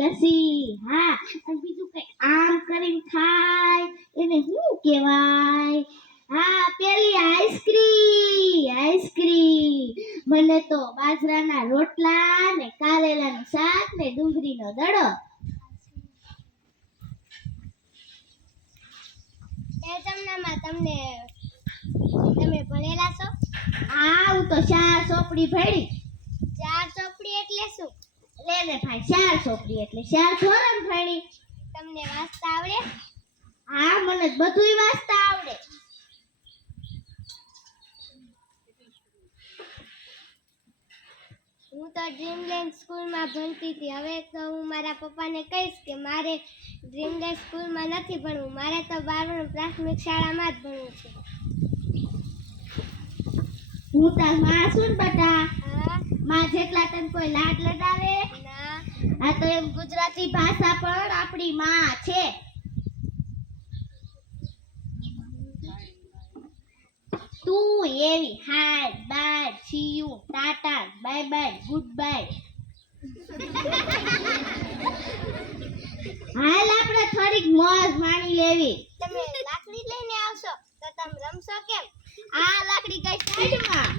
લસ્સી હા અને બીજું કઈ આમ કરીને ખાય એને શું કહેવાય હા પેલી આઈસ્ક્રીમ મને તો બાજરાના રોટલા ને કારેલાનું શાક ને ડુંગળીનો દડો એ જમનામાં તમે ભણેલા છો? હા હું તો 4 ચોપડી ભણી 4 ચોપડી એટલે શું? લે ને ભાઈ 4 ચોપડી એટલે 4 ધોરણ ભણી તમને વાંચતા આવડે? હા મને બધુંય વાંચતા આવડે હું તો ડ્રીમલેન્ડ સ્કૂલમાં ભણતી હતી હવે તો હું મારા પપ્પાને કહીશ કે મારે ડ્રીમલેન્ડ સ્કૂલમાં નથી ભણવું મારે તો બારવણ પ્રાથમિક શાળામાં જ ભણવું છે હું તાર માં છું ને બટા હા માં જેટલા તને કોઈ લાડ લડાવે ના આ તો એમ ગુજરાતી ભાષા પણ આપણી માં છે તું એવી hi bye see you tata bye bye good bye હાલ આપણે થોડીક મોજ માણી લેવી તમે લાકડી લઈને આવશો તો તમે રમશો કેમ? આ લાકડી કઈ સાઈડમાં